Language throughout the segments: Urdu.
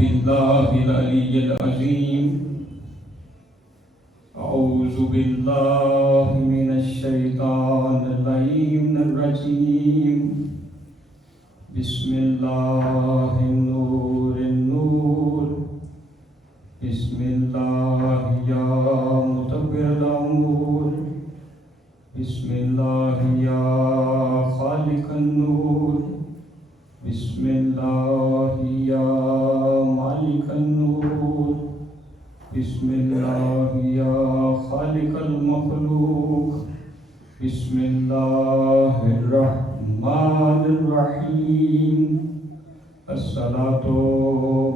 بالله العلي العظيم. أعوذ بالله من الشيطان اللعين الرجيم. بسم الله النور النور. بسم الله يا مدبر الأمور. بسم الله يا خالق النور. بسم الله يا مالك النور. بسم الله يا خالق المخلوق. بسم الله الرحمن الرحيم. الصلاة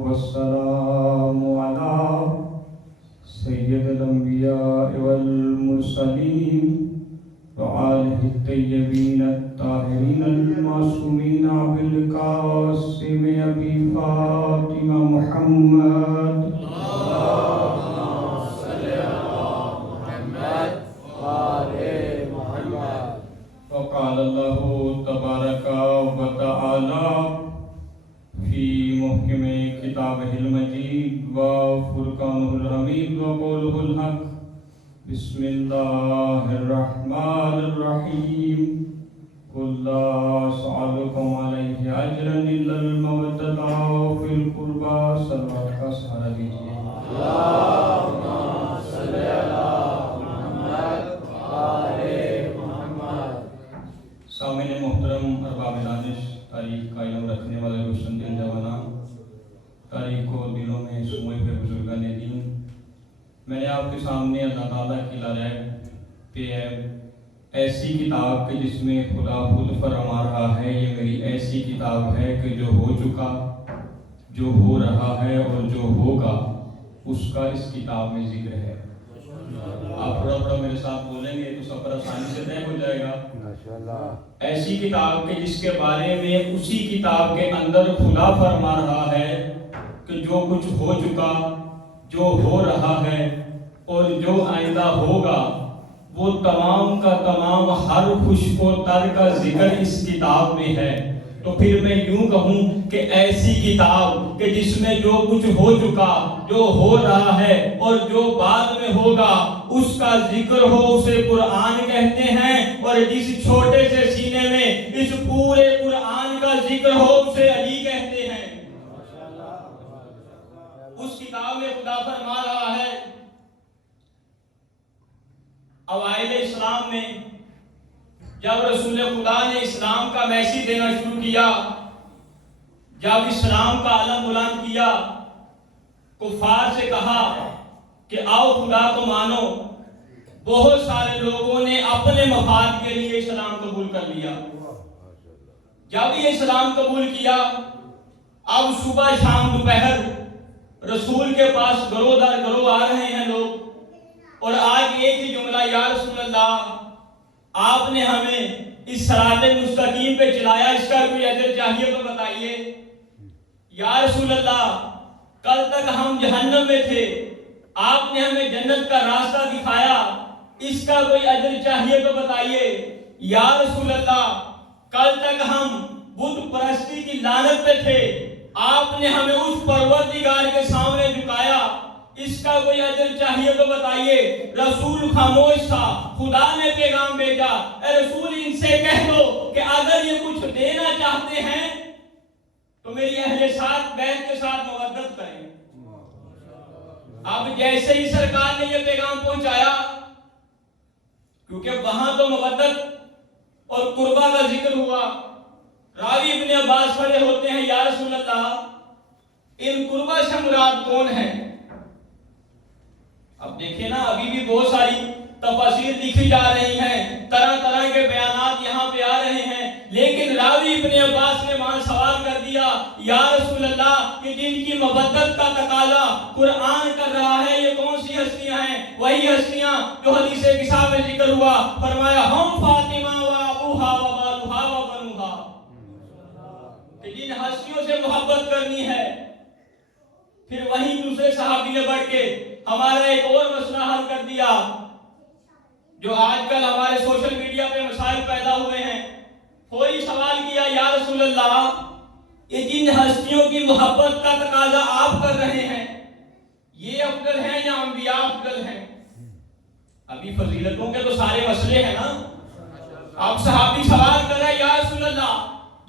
والسلام على سيد الأنبياء والمرسلين وآله الطيبين الطاهرين المعصومين أبي القاسم أبي فاطمة محمد. وقال الله تبارك وتعالى في محكم كتابه المجيد وفرقانه الحميد وقوله الحق. بسم الله الرحمن الرحيم. قل لا أسألكم عليه أجرا إلا المودة في القربى. صلوات کا سہارا دیجیے. اللهم صل على محمد وآل محمد. سامعین محترم، ارباب دانش، تاریخ کا علم رکھنے والے روشن دل جوانان، تاریخ کو دلوں میں سموئے ہوئے بزرگان دین، میں نے آپ کے سامنے اللہ تعالیٰ کی لارائب پہ ایسی کتاب کہ جس میں خدا خود فرما رہا ہے یہ میری ایسی کتاب ہے کہ جو ہو چکا، جو ہو رہا ہے اور جو ہوگا اس کا اس کتاب میں ذکر ہے. آپ تھوڑا تھوڑا میرے ساتھ بولیں گے تو سفر آسانی سے طے ہو جائے گا. ایسی کتاب کہ جس کے بارے میں اسی کتاب کے اندر خدا فرما رہا ہے کہ جو کچھ ہو چکا، جو ہو رہا ہے اور جو آئندہ ہوگا وہ تمام کا تمام ہر خوشک و تر کا ذکر اس کتاب میں ہے. تو پھر میں یوں کہوں کہ ایسی کتاب کہ جس میں جو کچھ ہو چکا، جو ہو رہا ہے اور جو بعد میں ہوگا اس کا ذکر ہو اسے قرآن کہتے ہیں. اور جس چھوٹے سے سینے میں اس پورے قرآن کا ذکر ہو اسے علی کہتے ہیں. اس کتاب میں خدا فرما رہا ہے اوائل اسلام میں جب رسول خدا نے اسلام کا میسیج دینا شروع کیا، جب اسلام کا علم بلند کیا، کفار سے کہا کہ آؤ خدا کو مانو، بہت سارے لوگوں نے اپنے مفاد کے لیے اسلام قبول کر لیا. جب یہ اسلام قبول کیا، اب صبح شام دوپہر رسول کے پاس گروہ در گروہ آ رہے ہیں لوگ، اور آج ایک ہی جملہ، یا رسول اللہ آپ نے ہمیں اس صراط مستقیم پہ چلایا، اس کا کوئی اجر چاہیے تو بتائیے. یا رسول اللہ کل تک ہم جہنم میں تھے، آپ نے ہمیں جنت کا راستہ دکھایا، اس کا کوئی اجر چاہیے تو بتائیے. یا رسول اللہ کل تک ہم بت پرستی کی لعنت پہ تھے، آپ نے ہمیں اس پروردگار کے سامنے جھکایا، اس کا کوئی اجر چاہیے تو بتائیے. رسول خاموش تھا. خدا نے پیغام بھیجا، اے رسول ان سے کہہ دو کہ اگر یہ کچھ دینا چاہتے ہیں تو میری اہل ساتھ بیت کے ساتھ مودت کریں. اب جیسے ہی سرکار نے یہ پیغام پہنچایا، کیونکہ وہاں تو مودت اور قربہ کا ذکر ہوا، راوی ابن عباس کھڑے ہوتے ہیں، یا رسول اللہ ان قربہ سے مراد کون ہے؟ اب دیکھیں نا، ابھی بھی بہت ساری تفاسیر لکھی جا رہی ہیں، طرح طرح کے بیانات یہاں پہ آ رہے ہیں، لیکن راوی ابن عباس نے وہاں سوال کر دیا، یا رسول اللہ کہ جن کی مودت کا تقاضا قرآن کر رہا ہے یہ کون سی ہستیاں ہیں؟ وہی ہستیاں جو حدیث قصہ میں ذکر ہوا. فرمایا ہم فاطمہ و ابوہا و بالوہا و بنوہا، کہ جن ہستیوں سے محبت کرنی ہے. پھر وہی دوسرے صحابی نے بڑھ کے ہمارا ایک اور مسئلہ حل کر دیا جو آج کل ہمارے سوشل میڈیا پہ مسائل پیدا ہوئے ہیں. فوری سوال کیا، یا رسول اللہ یہ جن ہستیوں کی محبت کا تقاضا آپ ابھی فضیلتوں کے تو سارے مسئلے ہیں نا. آپ صحابی سوال کر رہے ہیں یا رسول اللہ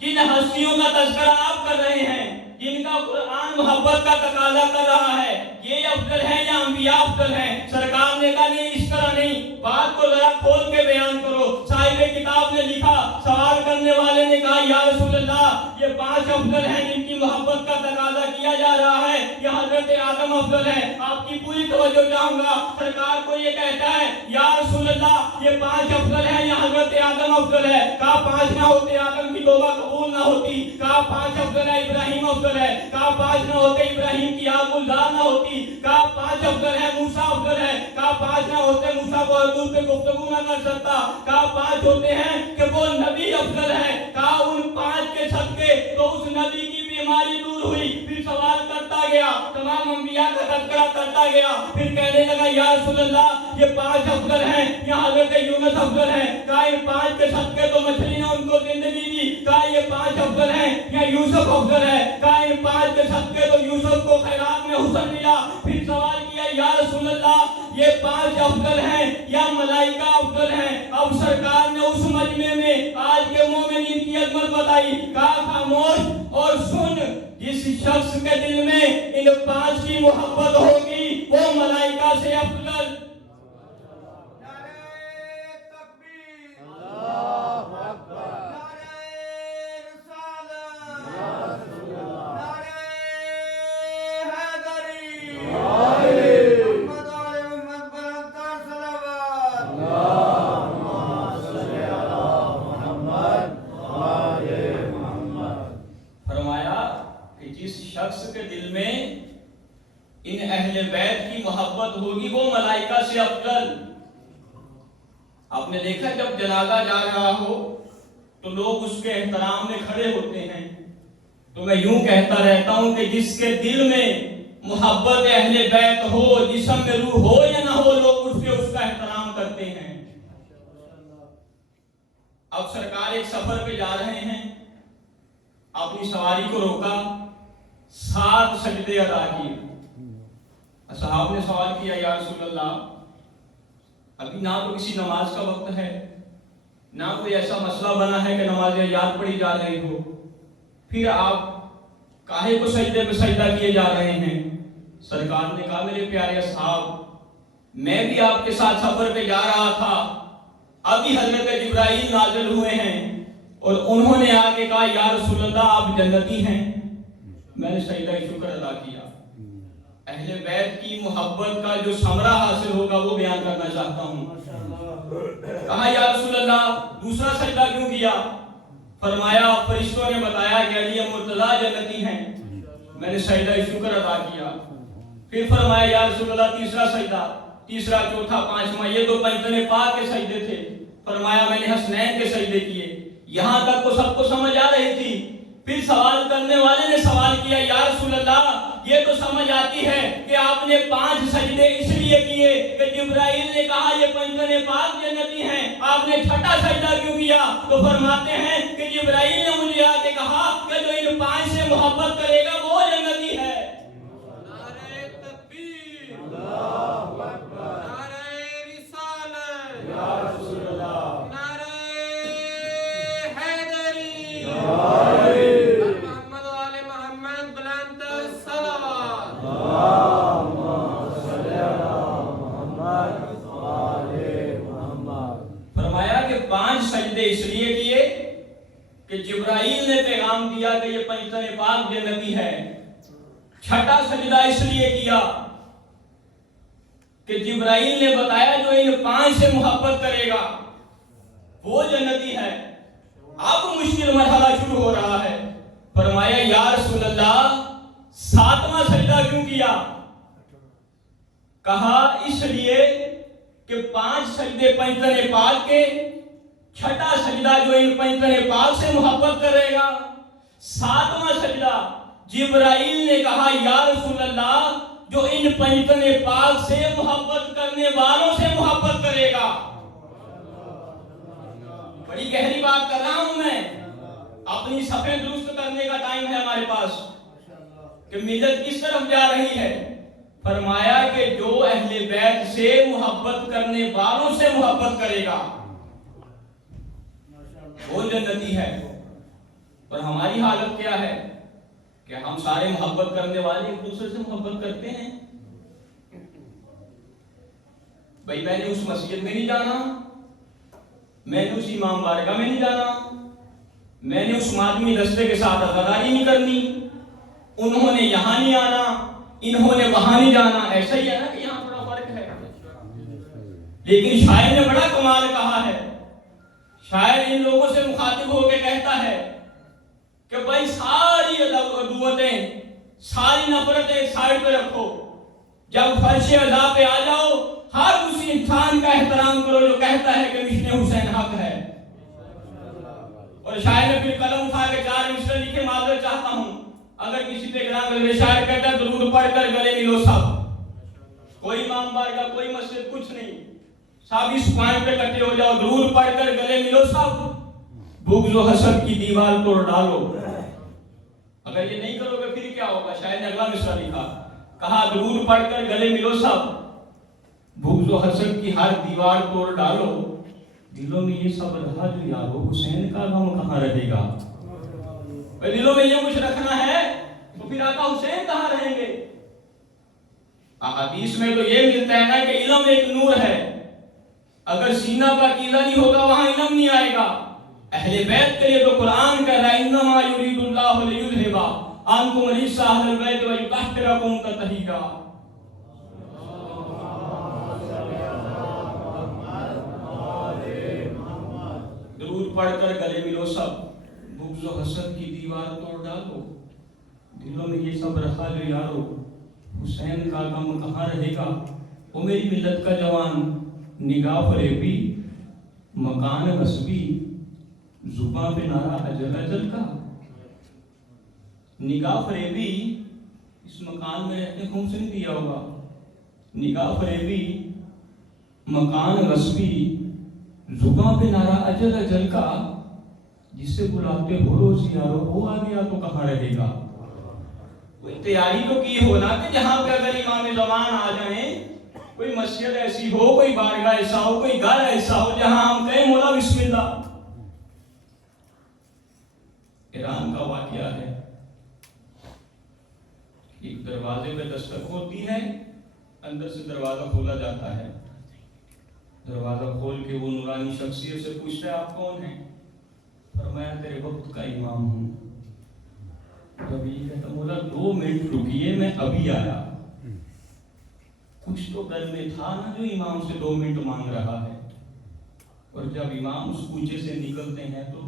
جن ہستیوں کا تذکرہ آپ کر رہے ہیں جن کا قرآن محبت کا تقاضا کر رہا ہے یہ افضل ہیں یا انبیاء افضل ہیں؟ سرکار نے کہا نہیں اس طرح نہیں، بات کو ذرا کھول کے بیان کرو. صاحب کتاب نے لکھا، سوال کرنے والے نے کہا یا رسول اللہ یہ 5 افضل ہیں جن کی محبت کا تقاضا کیا جا رہا ہے، یہ حضرت آدم افضل ہے. آپ کی پوری توجہ چاہوں گا. سرکار کو یہ کہتا ہے یا رسول اللہ یہ 5 افضل ہیں یا حضرت آدم افضل ہے؟ کہا 5 نہ ہوتے آدم کی توبہ قبول نہ ہوتی. کہا 5 افضل ہے ابراہیم افضل ہے. کہا 5 نہ ہوتے ابراہیم کی آگ گلزار نہ ہوتی. کہا 5 افضل ہے موسیٰ افضل ہے. کہا 5 نہ ہوتے موسیٰ کو حضور پہ گفتگو نہ کر سکتا. کہا 5 ہوتے ہیں کہ وہ نبی افضل ہے. کہا ان 5 کے صدقے تو اس نبی کی بیماری دور ہوئی. پھر سوال کرتا گیا، تمام انبیاء کا تذکرہ کرتا گیا. پھر کہنے لگا یا رسول اللہ یہ 5 افضل ہیں یا حضرت یونس افضل ہیں؟ کہا ان 5 کے صدقے تو مچھلی نے ان کو زندگی دی. کہا یہ 5 افضل ہیں یا یوسف افضل ہے؟ کہا ان 5 کے صدقے تو یوسف کو خیرات میں حسن ملا. پھر سوال کیا یا رسول اللہ یہ 5 افضل ہیں یا ملائکہ افضل ہیں؟ اب سرکار نے اس مجمع میں آج کے مومنین کی عظمت بتائی. کہا خاموش اور سن، جس شخص کے دل میں ان 5 کی محبت ہوگی وہ ملائکہ سے افضل. ان اہل بیت کی محبت ہوگی وہ ملائکہ سے افضل. آپ نے دیکھا جب جنازہ جا رہا ہو تو لوگ اس کے احترام میں کھڑے ہوتے ہیں. تو میں یوں کہتا رہتا ہوں کہ جس کے دل میں محبت اہل بیت ہو، جسم میں روح ہو یا نہ ہو، لوگ اس کا احترام کرتے ہیں. اب سرکار ایک سفر پہ جا رہے ہیں، اپنی سواری کو روکا، 7 سجدے ادا کیے. صحابہ نے سوال کیا یا رسول اللہ ابھی نہ تو کسی نماز کا وقت ہے، نہ کوئی ایسا مسئلہ بنا ہے کہ نماز یاد پڑھی جا رہی ہو، پھر آپ کاہے کو سجدے پہ سجدہ کیے جا رہے ہیں؟ سرکار نے کہا میرے پیارے اصحاب میں بھی آپ کے ساتھ سفر پہ جا رہا تھا، ابھی حضرت جبرائیل نازل ہوئے ہیں اور انہوں نے آ کے کہا یا رسول اللہ آپ جنتی ہیں. میں نے سجدہ شکر ادا کیا. اہل بیت کی محبت کا جو ثمرہ حاصل ہوگا وہ بیان کرنا چاہتا ہوں. کہا یا رسول اللہ دوسرا سجدہ کیوں کیا؟ فرمایا فرشتوں نے بتایا کہ علی مرتضیٰ جنتی ہیں. میں نے سجدہ شکر ادا کیا. پھر فرمایا یا رسول اللہ تیسرا سجدہ، تیسرا، چوتھا، پانچواں، یہ تو پنجتن پاک کے سجدے تھے. فرمایا میں نے حسنین کے سجدے کیے. یہاں تک کو سب کو سمجھ آ رہی تھی. پھر سوال کرنے والے نے سوال کیا یا رسول اللہ یہ تو سمجھ آتی ہے کہ آپ نے 5 سجدے اس لیے کیے کہ جبرائیل نے کہا یہ پنجتن پاک جنتی ہیں، آپ نے 6ٹھا سجدہ کیوں کیا؟ تو فرماتے ہیں کہ جبرائیل نے مجھے آ کے کہا کہ جو ان 5 سے محبت کرے گا وہ جنتی ہے. نعرہ تکبیر، اللہ اکبر، نعرہ رسالت، یا رسول اللہ، نعرہ حیدری، اس لیے کیے کہ جبرائیل نے پیغام دیا کہ یہ پنجتن پاک جنتی ہے. 6ٹھا سجدہ اس لیے کیا کہ جبرائیل نے بتایا جو ان 5 سے محبت کرے گا وہ جنتی ہے. اب مشکل مرحلہ شروع ہو رہا ہے. فرمایا یا رسول اللہ 7واں سجدہ کیوں کیا؟ کہا اس لیے کہ 5 سجدے پنجتن پاک کے، 6ٹھا سجدہ جو ان پنجتن پاک سے محبت کرے گا، 7واں سجدہ جبرائیل نے کہا یا رسول اللہ جو ان پنجتن پاک سے محبت کرنے والوں سے محبت کرے گا. بڑی گہری بات کر رہا ہوں میں. اپنی صفیں درست کرنے کا ٹائم ہے ہمارے پاس کہ ملت کس طرف جا رہی ہے. فرمایا کہ جو اہل بیت سے محبت کرنے والوں سے محبت کرے گا وہ جنتی ہے۔ اور ہماری حالت کیا ہے کہ ہم سارے محبت کرنے والے ایک دوسرے سے محبت کرتے ہیں۔ بھائی میں نے اس مسجد میں نہیں جانا، میں نے اس امام بارگاہ میں نہیں جانا، میں نے اس مادمی دستے کے ساتھ عزاداری نہیں کرنی، انہوں نے یہاں نہیں آنا، انہوں نے وہاں نہیں جانا۔ ایسا ہی ہے نا کہ یہاں بڑا فرق ہے۔ لیکن شاعر نے بڑا کمال کہا ہے۔ شاعر ان لوگوں سے مخاطب ہو کے کہتا ہے کہ بھائی ساری عداوتیں، ساری نفرتیں ایک سائڈ پہ رکھو، جب فرش عزا پہ آ جاؤ ہر اسی انسان کا احترام کرو جو کہتا ہے کہ مشن حسین حق ہے۔ اور شاعر نے پھر قلم اٹھا کے 4 مصرع لکھے، معذرت چاہتا ہوں اگر کسی پہ گراں گزرے۔ شاعر کہتا ہے درود پڑھ کر گلے ملو سب، کوئی امام بارگاہ کوئی مسجد کچھ نہیں، سب اس پوائنٹ پہ اکٹھے ہو جاؤ، درود پڑھ کر گلے ملو سب، بغض و حسد کی دیوار توڑ ڈالو۔ اگر یہ نہیں کرو گے پھر کیا ہوگا؟ شاعر نے اگلا مصرع لکھا، کہا درود پڑھ کر گلے ملو سب، بغض و حسد کی ہر دیوار توڑ ڈالو، دلوں میں یہ سب رہا جو یارو حسین کا غم کہاں رہے گا؟ دلوں میں یہ کچھ رکھنا ہے تو پھر آقا حسین کہاں رہیں گے؟ احادیث میں تو یہ ملتا ہے نا کہ علم ایک نور ہے، اگر سینہ پاکیزہ نہیں ہوگا وہاں علم نہیں آئے گا۔ اہل بیت کے لیے تو قرآن کہہ رہا ہے انما یرید اللہ لیذھب عنکم الرجس اہل البیت ویطہرکم تطہیرا۔ درود پڑھ کر گلے ملو سب، بغض و حسد کی دیوار توڑ ڈالو، دلوں میں یہ سب رکھا جو یارو حسین کا غم کہاں رہے گا؟ وہ میری ملت کا جوان، نگاہ فریبی مکان غصبی، زباں پہ نعرہ اجل اجل کا۔ نگاہ فریبی اس مکان میں رہتے ہم سے نہیں دیا ہوگا، نگاہ فریبی مکان غصبی، زباں پہ نعرہ اجل اجل کا، جسے بلاتے ہو روز یارو وہ آ گیا تو کہاں رہے گا؟ کوئی تیاری تو کی ہو نا کہ جہاں پہ اگر امام زمان آ جائیں، کوئی مسجد ایسی ہو، کوئی بارگاہ ایسا ہو، کوئی گھر ایسا ہو جہاں ہم کہیں مولا بسم اللہ۔ ایران کا واقعہ ہے، ایک دروازے پہ دستک ہوتی ہے، اندر سے دروازہ کھولا جاتا ہے، دروازہ کھول کے وہ نورانی شخصیت سے پوچھتا ہے آپ کون ہیں؟ فرمایا تیرے وقت کا امام ہوں۔ جب یہ کہتا مولا 2 منٹ رکیے میں ابھی آیا۔ کچھ تو دل میں تھا نا جو امام سے 2 منٹ مانگ رہا ہے۔ اور جب امام اس کوچے سے نکلتے ہیں تو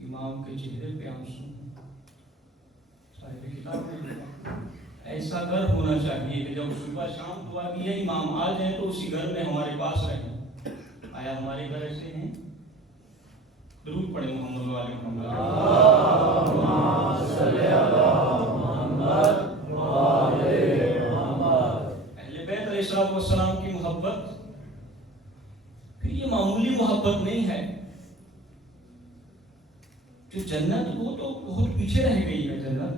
امام کے چہرے پہ آنسو۔ صاحب کتاب نے لکھا ایسا گھر ہونا چاہیے کہ جب صبح شام دعا کی ہے امام آ جائیں تو اسی گھر میں ہمارے پاس رہیں۔ آیا ہمارے گھر ایسے ہیں؟ درود پڑھیں محمد و آل محمد۔ اللہم صلی علی محمد و آل محمد۔ اہل بیت علیہ الصلوۃ والسلام کی محبت پھر یہ معمولی محبت نہیں ہے۔ جو جنت وہ تو بہت پیچھے رہ گئی ہے جنت۔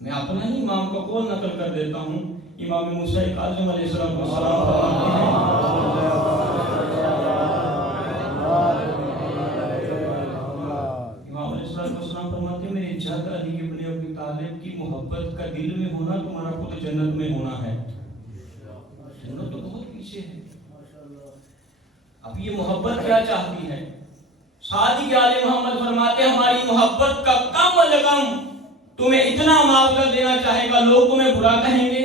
میں اپنا ہی امام کا قول نقل کر دیتا ہوں، امام موسیٰ کاظم علیہ السلام فرماتے ہیں فرماتے ہیں میرے جد علی ابن ابی طالب کی محبت کا دل میں ہونا تمہارا خود جنت میں ہونا ہے۔ جنت تو بہت پیچھے ہے۔ اب یہ محبت کیا چاہتی ہے؟ صادق آل محمد فرماتے ہیں ہماری محبت کا کم از کم تمہیں اتنا معاوضہ دینا چاہے گا، لوگ تمہیں برا کہیں گے،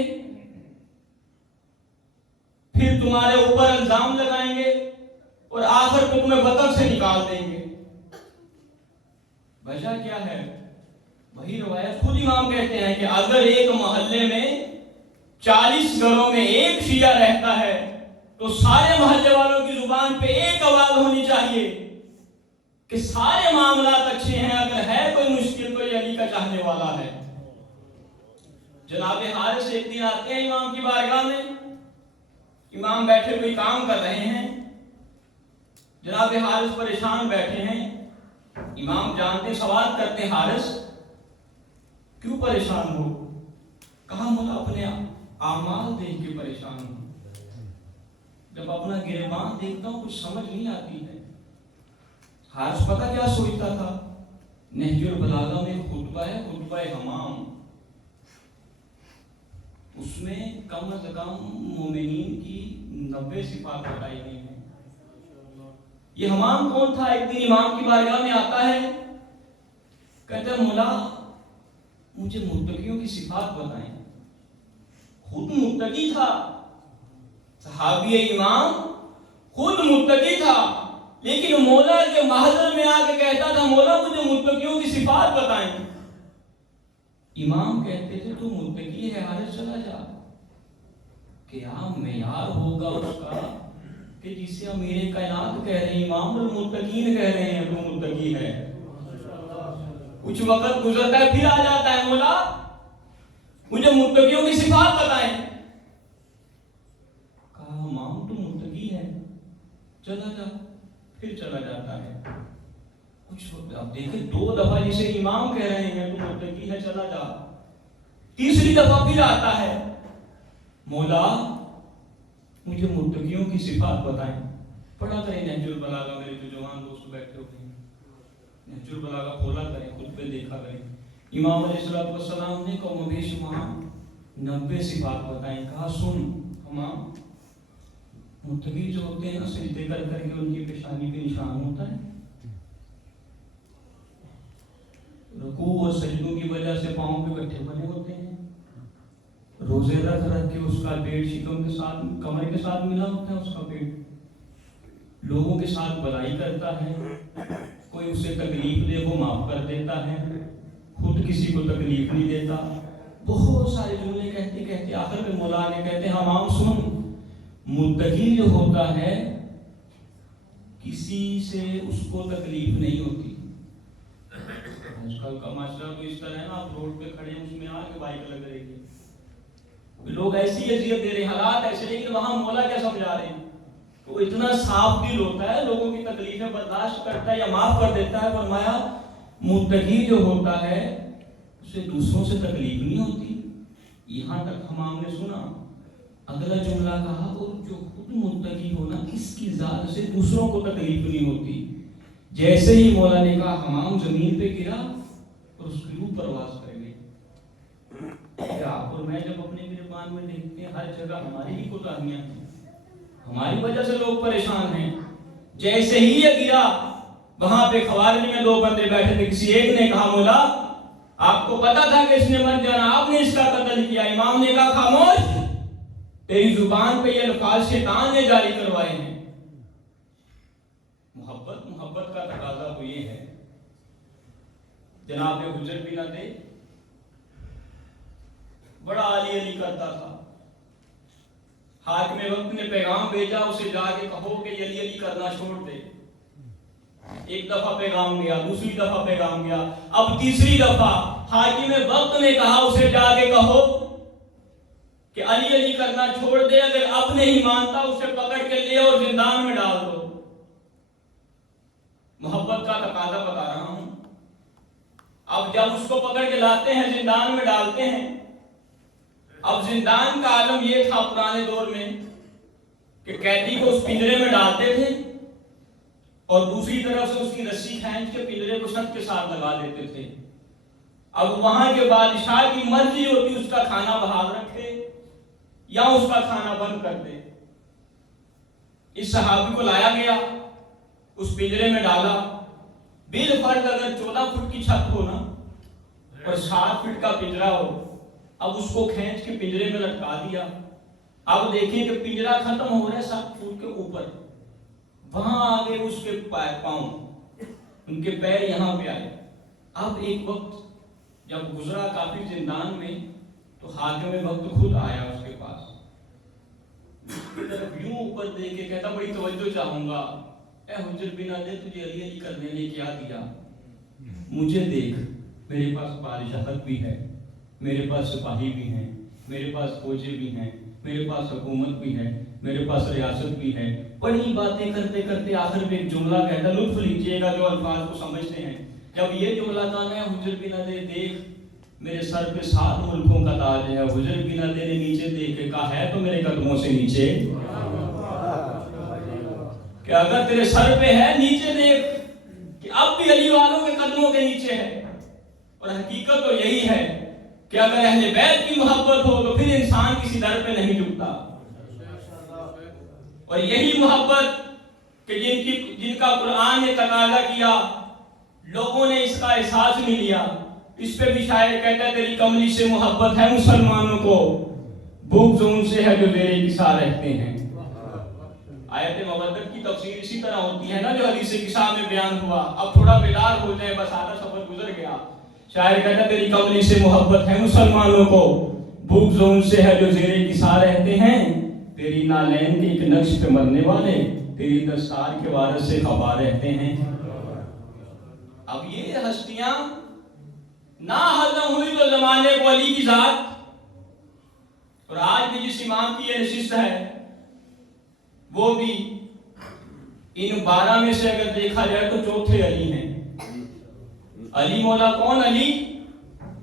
پھر تمہارے اوپر الزام لگائیں گے اور آخر کو تمہیں وطن سے نکال دیں گے۔ وجہ کیا ہے؟ وہی روایت خود امام کہتے ہیں کہ اگر ایک محلے میں 40 گھروں میں ایک شیعہ رہتا ہے تو سارے محلے والوں کی زبان پہ ایک آواز ہونی چاہیے کہ سارے معاملات اچھے ہیں، اگر ہے کوئی مشکل تو یہ علی کا چاہنے والا ہے۔ جناب حارث ایک دن آتے ہیں امام کی بارگاہ میں، امام بیٹھے کوئی کام کر رہے ہیں، جناب حارث پریشان بیٹھے ہیں، امام جانتے سوال کرتے حارث کیوں پریشان ہو؟ کہا مولا اپنے اعمال دیکھ کے پریشان ہوں، جب اپنا گریبان دیکھتا ہوں کچھ سمجھ نہیں آتی ہے۔ حارث پتہ کیا سوچتا تھا؟ نہج البلاغہ میں خطبہ ہے، خطبہ حمام، اس میں کم از کم مومنین کی 90 صفات بتائی گئی ہیں۔ یہ حمام کون تھا؟ ایک دن امام کی بارگاہ میں آتا ہے، کہتا ہے مولا مجھے متقیوں کی صفات بتائیں۔ خود متقی تھا، صحابی امام خود متقی تھا، لیکن مولا کے محضر میں آ کے کہتا تھا مولا مجھے متقیوں کی صفات بتائیں۔ امام کہتے تھے تو متقی ہے حارث چلا جا، کیا معیار ہوگا اس کا کہ جسے امیر کائنات کہہ رہے ہیں، امام المتقین کہہ رہے ہیں تو متقی ہے۔ کچھ وقت گزرتا ہے پھر آ جاتا ہے مولا مجھے متقیوں کی صفات بتائیں۔ کہا امام تو متقی ہے، چلا جا، پھر چلا جاتا ہے۔ کچھ اب دیکھیں 2 دفعہ جسے امام کہہ رہے ہیں تو متقی ہے، چلا جا، تیسری دفعہ پھر آتا ہے مولا مجھے متقیوں کی صفات بتائیں۔ پڑھا کریں نہج البلاغہ، میرے جو جوان دوست بیٹھے ہوتے ہیں نہج البلاغہ کھولا کریں، خود پہ دیکھا کریں۔ امام علیہ السلام نے قوم بے شمار 90 صفات بتائیں۔ کہا سن امام، متقی جو ہوتے ہیں نا سجدے کر کر کے ان کی پیشانی پہ نشان ہوتا ہے، رکوع اور سجدوں کی وجہ سے پاؤں پہ گٹھے بنے ہوتے ہیں، روزے رکھ رکھ کے اس کا پیٹ شکم کے ساتھ کمر کے ساتھ ملا ہوتا ہے، اس کا پیٹ لوگوں کے ساتھ بھلائی کرتا ہے، کوئی اسے تکلیف دے وہ معاف کر دیتا ہے، خود کسی کو تکلیف نہیں دیتا۔ بہت سارے جملے کہتے کہتے آخر میں مولا نے کہتے ہیں امام سن، متقی جو ہوتا ہے کسی سے اس کو تکلیف نہیں ہوتی۔ آج کل کا معاشرہ تو اس طرح ہے نا، آپ روڈ پہ کھڑے ہیں اس میں آ کے بائک لگ رہی ہے، لوگ ایسی اذیت دے رہے ہیں، حالات ایسے، لیکن وہاں مولا کیا سمجھا رہے ہیں؟ وہ اتنا صاف دل ہوتا ہے، لوگوں کی تکلیفیں برداشت کرتا ہے یا معاف کر دیتا ہے۔ فرمایا متقی جو ہوتا ہے اسے دوسروں سے تکلیف نہیں ہوتی۔ یہاں تک حمام نے سنا، اگلا جملہ کہا اور جو خود متقی ہونا اس کی ذات سے دوسروں کو تکلیف نہیں ہوتی۔ جیسے ہی مولا نے کہا حمام زمین پہ گرا اور اس کی روح پرواز کر گئی۔ آپ اور میں جب اپنے گریبان میں دیکھتے ہیں ہر جگہ ہماری ہی کوتاہیاں ہیں، ہماری وجہ سے لوگ پریشان ہیں۔ جیسے ہی یہ گرا وہاں پہ خوارج میں 2 بندے بیٹھے تھے، کسی ایک نے کہا مولا آپ کو پتا تھا کہ اس نے مر جانا، آپ نے اس کا قتل کیا۔ امام نے کہا خاموش، تیری زبان پہ یہ الفاظ شیطان نے جاری کروائے ہیں۔ محبت کا تقاضا تو یہ ہے۔ جناب حجت بن عدی بڑا علی علی کرتا تھا، حاکم وقت نے پیغام بھیجا اسے جا کے کہو کہ علی علی کرنا چھوڑ دے۔ ایک دفعہ پیغام گیا، دوسری دفعہ پیغام گیا، اب تیسری دفعہ حاکم وقت نے کہا اسے جا کے کہو کہ علی علی کرنا چھوڑ دے، اگر اب نہیں مانتا اسے پکڑ کے لے اور زندان میں ڈال دو۔ محبت کا تقاضا بتا رہا ہوں۔ اب جب اس کو پکڑ کے لاتے ہیں زندان میں ڈالتے ہیں، اب زندان کا عالم یہ تھا پرانے دور میں کہ قیدی کو اس پنجرے میں ڈالتے تھے اور دوسری طرف سے اس کی رسی کھینچ کے پنجرے کو چھت کے ساتھ لگا دیتے تھے۔ اب وہاں کے بادشاہ کی مرضی ہوتی اس کا کھانا بحال رکھے یا اس کا کھانا بند کر دے۔ اس صحابی کو لایا گیا، اس پنجرے میں ڈالا، بالفرض اگر 14 فٹ کی چھت ہو نا اور 7 فٹ کا پنجرا ہو، اب اس کو کھینچ کے پنجرے میں لٹکا دیا۔ اب دیکھیں کہ پنجرا ختم ہو رہا ہے 7 فٹ کے اوپر، وہاں آگے اس کے پاؤں، ان کے پیر یہاں پہ آئے۔ اب ایک وقت جب گزرا کافی زندان میں تو حاکم وقت خود آیا اس کے پاس، یوں اوپر دیکھ کے کہتا بڑی توجہ چاہوں گا، اے حجر بن عدی تجھے علی علی کرنے نے کیا دیا؟ مجھے دیکھ، میرے پاس بادشاہت بھی ہے، میرے پاس سپاہی بھی ہیں، میرے پاس فوجیں بھی ہیں، میرے پاس حکومت بھی ہے، میرے پاس ریاست بھی ہے۔ بڑی باتیں کرتے کرتے آخر میں ایک جملہ کہتا، لطف لیجئے گا جو الفاظ کو سمجھتے ہیں۔ جب یہ جملہ کہا ہے حجر بن عدی دیکھ میرے سر پہ 7 ملکوں کا تاج ہے، حجر بھی نہ تیرے نیچے دیکھ کے کہا ہے تو میرے قدموں سے نیچے، کہ اگر تیرے سر پہ ہے نیچے دیکھ، کہ اب بھی علی والوں کے قدموں کے نیچے ہے۔ اور حقیقت تو یہی ہے کہ اگر اہل بیت کی محبت ہو تو پھر انسان کسی در پہ نہیں جھکتا، اور یہی محبت کہ جن کا قرآن نے تقاضا کیا، لوگوں نے اس کا احساس نہیں لیا۔ اس پہ بھی شاعر کہتا ہے تیری کملی سے محبت ہے مسلمانوں کو، بھوک ان سے ہے جو زیر کسا رہتے ہیں۔ آیت مودت کی تفسیر اسی طرح ہوتی ہے نا جو حدیث کسا میں بیان ہوا۔ اب تھوڑا بیدار ہو جائے، بس آدھا سفر گزر گیا۔ شاعر کہتا ہے تیری کملی سے محبت ہے مسلمانوں کو، بھوک ان سے ہے جو زیر کسا رہتے ہیں، تیری نالین کے ایک نقش پہ مرنے والے، تیری دستار کے وارث سے خبا رہتے ہیں۔ اب یہ ہستیاں نہ ہضم ہوئی تو زمانے کو علی کی ذات، اور آج بھی جس امام کی یہ نشست ہے وہ بھی ان 12 میں سے اگر دیکھا جائے تو چوتھے علی ہیں۔ علی مولا کون؟ علی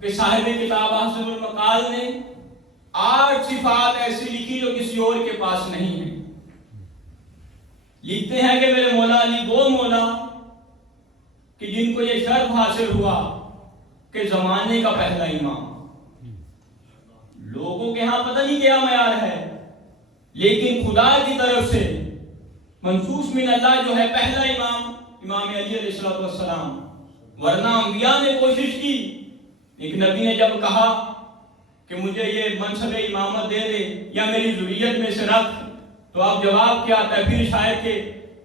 کہ صاحب کتاب حسب المقال نے 8 صفات ایسی لکھی جو کسی اور کے پاس نہیں ہیں۔ لکھتے ہیں کہ میرے مولا علی وہ مولا کہ جن کو یہ شرف حاصل ہوا کہ زمانے کا پہلا امام۔ لوگوں کے ہاں پتہ نہیں کیا معیار ہے، لیکن خدا کی طرف سے منصوص من اللہ جو ہے پہلا امام، امام علی علیہ السلام۔ ورنہ انبیاء نے کوشش کی، ایک نبی نے جب کہا کہ مجھے یہ منصب امامت دے دے یا میری ذریت میں سے رکھ، تو اب جواب کیا آتا ہے؟ پھر شاعر کے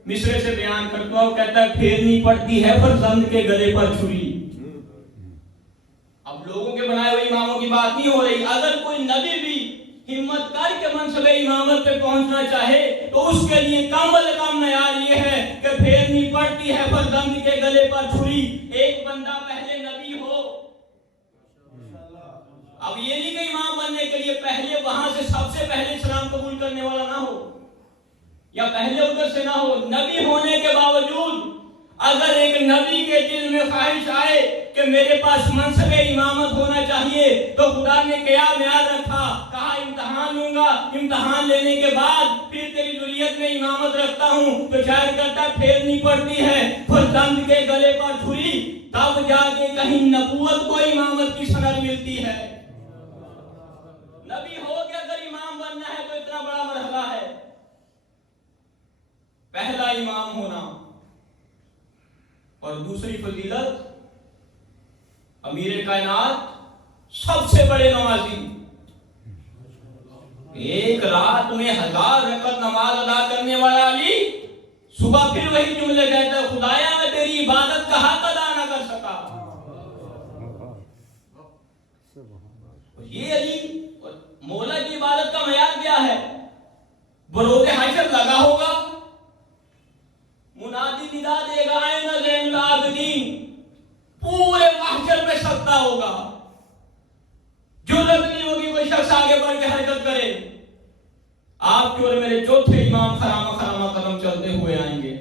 مصرے سے بیان کرتا ہوں، کہتا ہے پھیرنی پڑتی ہے فرزند کے گلے پر چھری۔ اب لوگوں کے بنائے ہوئے اماموں کی بات نہیں ہو رہی۔ اگر کوئی نبی بھی ہمت کر کے منصب امامت پہ پہنچنا چاہے تو اس کے لیے کم از کم معیار یہ ہے کہ پھیرنی پڑتی ہے فرزند کے گلے پر چھری۔ ایک بندہ پہلے نبی ہو۔ اب یہ نہیں کہ امام بننے کے لیے پہلے وہاں سے سب سے پہلے اسلام قبول کرنے والا نہ ہو، یا پہلے ادھر سے نہ ہو۔ نبی ہونے کے باوجود اگر ایک نبی کے دل میں خواہش آئے کہ میرے پاس منصب امامت ہونا چاہیے تو خدا نے کیا معیار رکھا؟ کہا امتحان لوں گا، امتحان لینے کے بعد پھر تیری ذریت میں امامت رکھتا ہوں۔ تو شاعر کہتا پھیرنی پڑتی ہے فرزند کے گلے پر چھری، تب جا کے کہیں نبوت کو امامت کی سند ملتی ہے۔ نبی ہو کے اگر امام بننا ہے تو اتنا بڑا مرحلہ ہے، پہلا امام ہونا۔ اور دوسری فضیلت، امیر کائنات سب سے بڑے نمازی، ایک رات میں 1000 رکعت نماز ادا کرنے والا علی، صبح پھر وہی جملے کہتا ہے خدایا میں تیری عبادت کا حق ادا نہ کر سکا۔ یہ علی مولا کی عبادت کا معیار کیا ہے؟ بروز حشر لگا ہوگا، منادی ندا دے گا اے زین العابدین، پورے محشر میں سجدہ ہوگا، جرأت نہیں ہوگی کوئی شخص آگے بڑھ کے حرکت کرے۔ آپ کی اور میرے چوتھے امام خرامہ خرامہ قدم چلتے ہوئے آئیں گے۔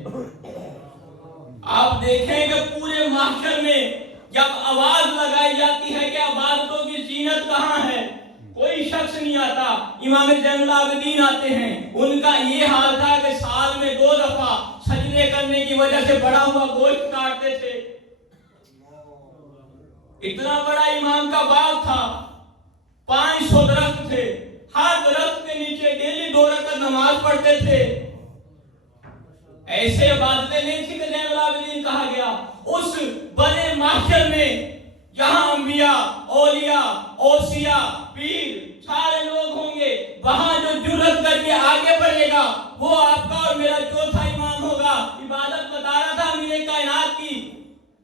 آپ دیکھیں کہ پورے محشر میں جب آواز لگائی جاتی ہے کہ عبادتوں کی زینت کہاں ہے، کوئی شخص نہیں آتا، امام زین العابدین آتے ہیں۔ ان کا یہ حال تھا کہ سال میں 2 دفعہ سجدے کرنے کی وجہ سے بڑا ہوا گوشت کاٹتے تھے۔ اتنا بڑا امام کا باغ تھا، 500 درخت تھے، ہر درخت کے نیچے ڈیلی 2 رکعت نماز پڑھتے تھے۔ ایسے عبادتیں نہیں تھی کہ زین العابدین کہا گیا۔ اس بڑے محشر میں جہاں انبیاء، اولیاء، اوصیاء، پیر سارے لوگ ہوں گے، وہاں جو جرأت کر کے آگے بڑھے گا وہ آپ کا اور میرا چوتھا امام ہوگا۔ عبادت بتا رہا تھا امیر کائنات کی،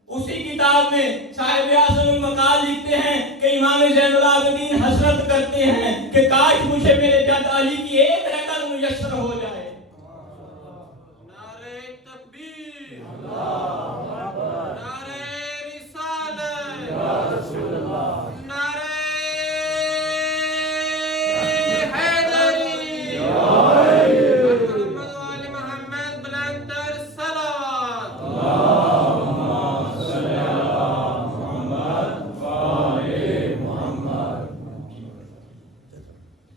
اسی کتاب میں صاحب حسب المقال لکھتے ہیں کہ امام زین العابدین حسرت کرتے ہیں کہ کاش مجھے میرے جد علی کی 1 رکعت میسر ہو جائے۔ نعرہ تکبیر، نعرہ رسالت، نعرہ حیدری، محمد و آل محمد بلند تر صلوات۔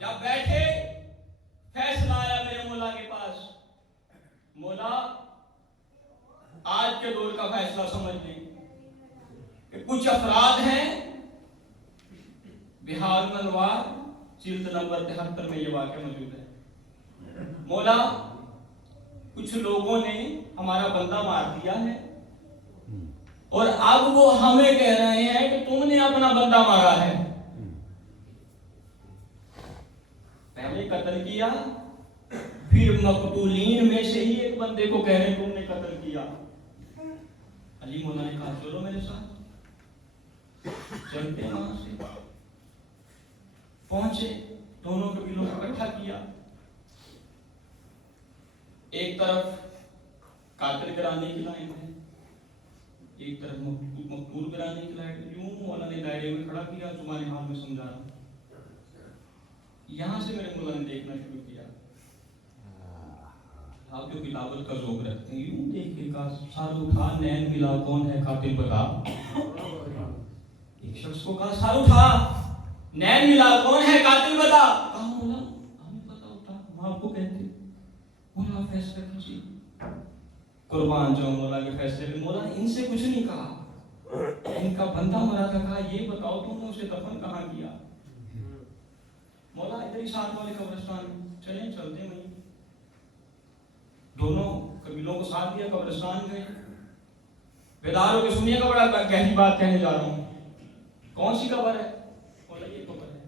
جب بیٹھے فیصلہ آیا میرے مولا کے پاس، مولا آج کے دور کا فیصلہ سمجھ لیں کہ کچھ افراد ہیں بہار منوار جلد نمبر 73 میں یہ واقعہ موجود ہے، مولا کچھ لوگوں نے ہمارا بندہ مار دیا ہے اور اب وہ ہمیں کہہ رہے ہیں کہ تم نے اپنا بندہ مارا ہے، پہلے قتل کیا پھر مقتولین میں سے ہی ایک بندے کو کہہ رہے ہیں تم نے قتل کیا۔ علی مولا نے کہا چلو میرے ساتھ، چلتے وہاں سے پہنچے، دونوں قبیلوں کو اکٹھا کیا، ایک طرف قاتل گرانے کی لائن ہے، ایک طرف مقتول گرانے کی لائن ہے، یوں مولا نے دائرے میں کھڑا کیا، تمہارے حال میں سمجھا رہا ہوں۔ یہاں سے میرے مولا نے دیکھنا شروع کیا، آپ جو کتابت کا ذوق رکھتے ہیں، یوں دیکھے کا سر اٹھا، نین ملا کون ہے قاتل بتا، ایک شخص کو کہا سر اٹھا نین ملا کون ہے قاتل بتا، کہا مولا ہمیں پتا ہوتا، ہم آپ کو کہتے، مولا فیصلہ کیجیے، قربان جاؤں مولا کے فیصلے پہ۔ مولا نے ان سے کچھ نہیں کہا، ان کا بندہ مرا تھا، کہا یہ بتاؤ تم نے اسے دفن کہاں کیا؟ مولا ادھر ہی ساتھ والے قبرستان، چلیں چلتے وہیں، دونوں قبیلوں کو ساتھ دیا، قبرستان گئے، بیدار ہو کے سنیے گا، بڑا گہری بات کہنے جا رہا ہوں۔ کون سی قبر ہے؟ مولا یہ قبر ہے،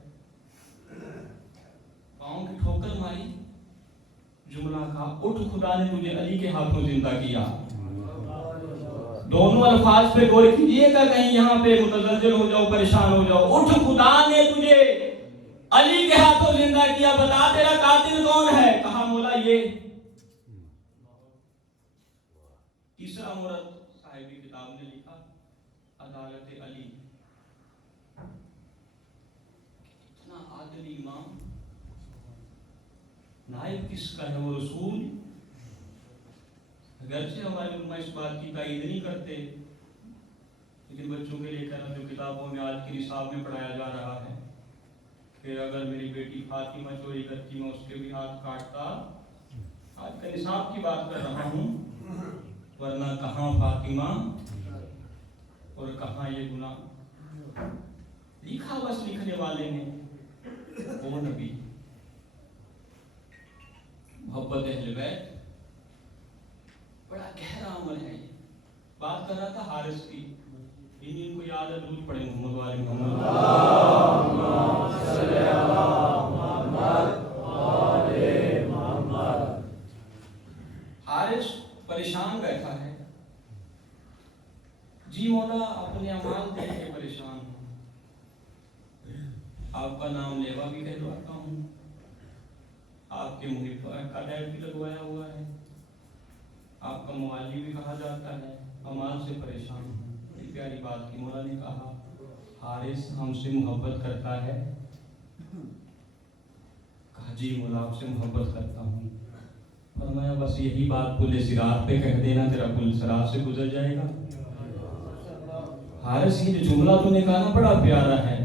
پاؤں کی ٹھوکر ماری، جملہ کہا اٹھ خدا نے تجھے علی کے ہاتھوں زندہ کیا۔ دونوں الفاظ پہ غور کیجیے گا، کہیں یہاں پہ متزلزل ہو جاؤ، پریشان ہو جاؤ۔ اٹھ خدا نے تجھے علی کے ہاتھوں زندہ کیا، بتا تیرا قاتل کون ہے؟ کہا مولا یہ۔ تیسرا مورد صاحب کتاب نے لکھا عدالت علی، اتنا عادل امام، نائب کس کا ہے وہ رسول، اگرچہ ہمارے علماء اس بات کی تائید نہیں کرتے، لیکن بچوں کے لیے کہنا جو کتابوں میں آج کی نصاب میں پڑھایا جا رہا ہے کہ اگر میری بیٹی فاطمہ چوری کرتی میں اس کے بھی ہاتھ کاٹتا، آج کا نصاب کی بات کر رہا ہوں، ورنہ کہاں فاطمہ اور کہاں یہ گناہ، لکھا بس لکھنے والے نے وہ نبی، محبت اہل بیت بڑا گہرا عمل ہے۔ یہ بات کر رہا تھا حارث کی، ان کو یاد ہے، درود پڑھیں محمد والے محمد، اللہم صلی علی محمد وآل محمد۔ حارث پریشان بیٹھا ہے، جی مولا اپنے اعمال دیکھ کے پریشان ہوں، آپ کا نام لیوا بھی کہلواتا ہوں، آپ کے محب کا ٹیگ بھی لگوایا ہوا ہے، آپ کا موالی بھی کہا جاتا ہے، اعمال سے پریشان ہوں۔ بڑی پیاری بات کی، مولا نے کہا حارث ہم سے محبت کرتا ہے؟ کہا جی مولا آپ سے محبت کرتا ہوں۔ فرمایا بس یہی بات پل صراط پہ کہہ دینا، تیرا پل صراط سے گزر جائے گا۔ حارث یہ جو جملہ تو نے کہا نا بڑا پیارا ہے،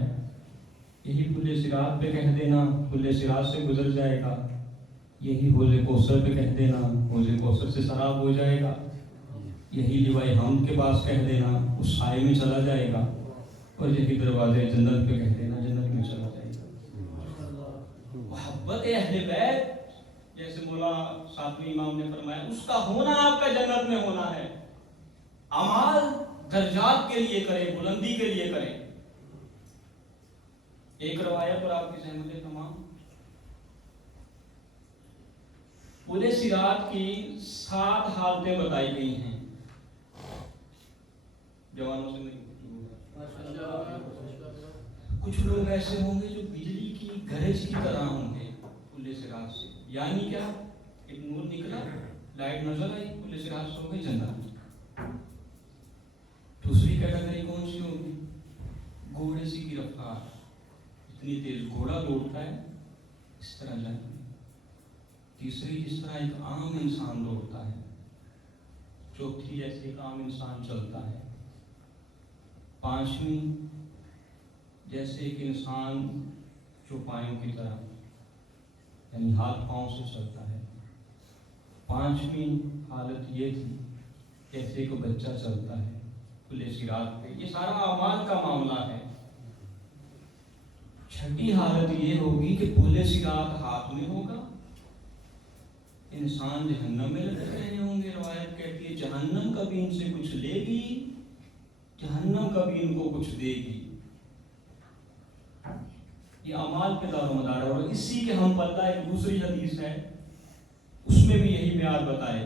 یہی پل صراط پہ کہہ دینا، پل صراط سے گزر جائے گا، یہی حوض کوثر پہ کہہ دینا، حوض کوثر سے سراب ہو جائے گا، یہی لیوائے حمد کے پاس کہہ دینا، اس سائے میں چلا جائے گا، اور یہی دروازے جنت پہ کہہ دینا، جنت میں چلا جائے گا۔ محبت اہل بیت جیسے مولا ساتویں امام نے فرمایا، اس کا ہونا آپ کا جنت میں ہونا ہے۔ اعمال درجات کے لیے کریں، بلندی کے لیے کریں۔ ایک روایت پر آپ کی سہمت ہے تمام، پل صراط کی 7 حالتیں بتائی گئی ہیں، جوانوں سے نہیں، کچھ لوگ ایسے ہوں گے جو بجلی کی گرج کی طرح ہوں گے پل صراط سے، یعنی کیا، ایک نور نکلا، لائٹ نظر آئی، پل صراط سے ہو گئی جنت۔ دوسری کیٹیگری کون سی ہوگی؟ گھوڑے سی کی رفتار، اتنی تیز گھوڑا دوڑتا ہے اس طرح جائیں گے۔ تیسری جس طرح ایک عام انسان دوڑتا ہے، چوتھی جیسے ایک عام انسان چلتا ہے، پانچویں جیسے ایک انسان چوپایوں کی طرح، یعنی ہاتھ پاؤں سے چلتا ہے. 5ویں حالت یہ تھی جیسے کہ بچہ چلتا ہے کھلے صراط پہ. یہ سارا اعمال کا معاملہ ہے. 6ٹھی حالت یہ ہوگی کہ کھلے صراط ہاتھ میں ہوگا, انسان جہنم میں لٹک رہے ہوں گے. روایت کہتی ہے جہنم کبھی ان سے کچھ لے گی, جہنم کبھی ان کو کچھ دے گی. یہ اعمال پہ دار و مدار ہے. اور اسی کے ہم پلہ ایک دوسری حدیث ہے, اس میں بھی یہی معیار بتائے.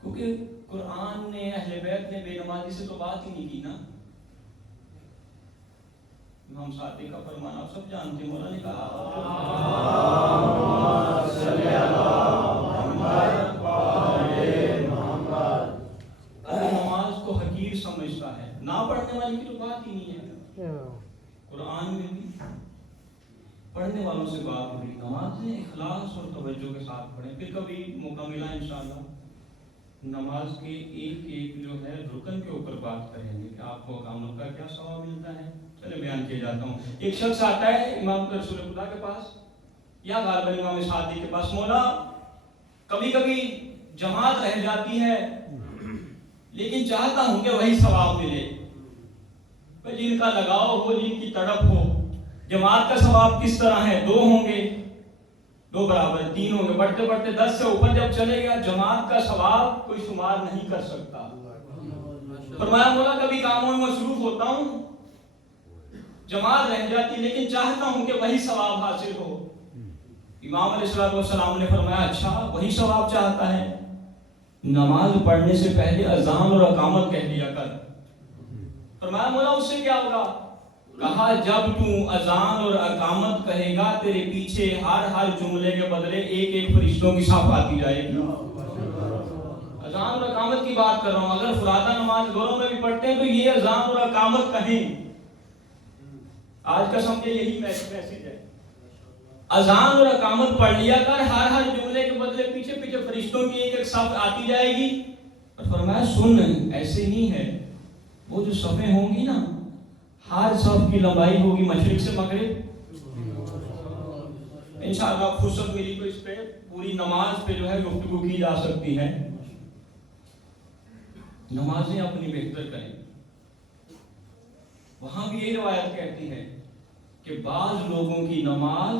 کیونکہ قرآن نے, اہل بیت نے بے نمازی سے تو بات ہی نہیں کی نا. امام صادق کا فرمان آپ سب جانتے ہیں, مولا نے کہا اگر نماز کو حقیر سمجھتا ہے, نہ پڑھنے والی کی تو بات ہی نہیں ہے. قرآن میں بھی پڑھنے والوں سے بات ہو رہی. نماز اخلاص اور توجہ کے ساتھ پڑھیں. پھر کبھی موقع ملا انشاءاللہ نماز کے ایک ایک جو ہے رکن کے اوپر بات کریں گے کہ آپ کو اقامت کا کیا ثواب ملتا ہے. چلے بیان کیا جاتا ہوں. ایک شخص آتا ہے امام رسول خدا کے پاس یا غالباً امام صادق کے پاس, مولا کبھی کبھی جماعت رہ جاتی ہے لیکن چاہتا ہوں کہ وہی ثواب ملے. جن کا لگاؤ ہو, جن کی تڑپ ہو. جماعت کا ثواب کس طرح ہے؟ 2 ہوں گے, 2 برابر 3 ہوں گے, بڑھتے بڑھتے 10 سے اوپر جب چلے گا جماعت کا ثواب کوئی شمار نہیں کر سکتا. فرمایا مولا کبھی کاموں میں مصروف ہوتا ہوں, جماعت رہ جاتی لیکن چاہتا ہوں کہ وہی ثواب حاصل ہو. امام علیہ السلام نے فرمایا اچھا وہی ثواب چاہتا ہے, نماز پڑھنے سے پہلے اذان اور اقامت کہہ دیا کر. فرمایا مولا اس سے کیا ہوگا؟ کہا جب تو اذان اور اقامت کہے گا تیرے پیچھے ہر جملے کے بدلے ایک ایک فرشتوں کی صف آتی جائے گی. اذان اور اقامت کی بات کر رہا ہوں. اگر فرادہ نماز گھروں میں بھی پڑھتے ہیں تو یہ اذان اور اقامت کہیں. آج کا سمجھے یہی میسج ہے. اذان اور اقامت پڑھ لیا کر, ہر جملے کے بدلے پیچھے پیچھے فرشتوں کی ایک ایک صف آتی جائے گی. اور فرمایا سن ایسے نہیں ہے, وہ جو صفیں ہوں گی نا ہر صف کی لمبائی ہوگی مشرق سے مغرب. انشاءاللہ فرصت ملی تو اس پہ پوری نماز پہ جو ہے گفتگو کی جا سکتی ہے. نمازیں اپنی بہتر کریں. وہاں بھی یہ روایت کہتی ہے کہ بعض لوگوں کی نماز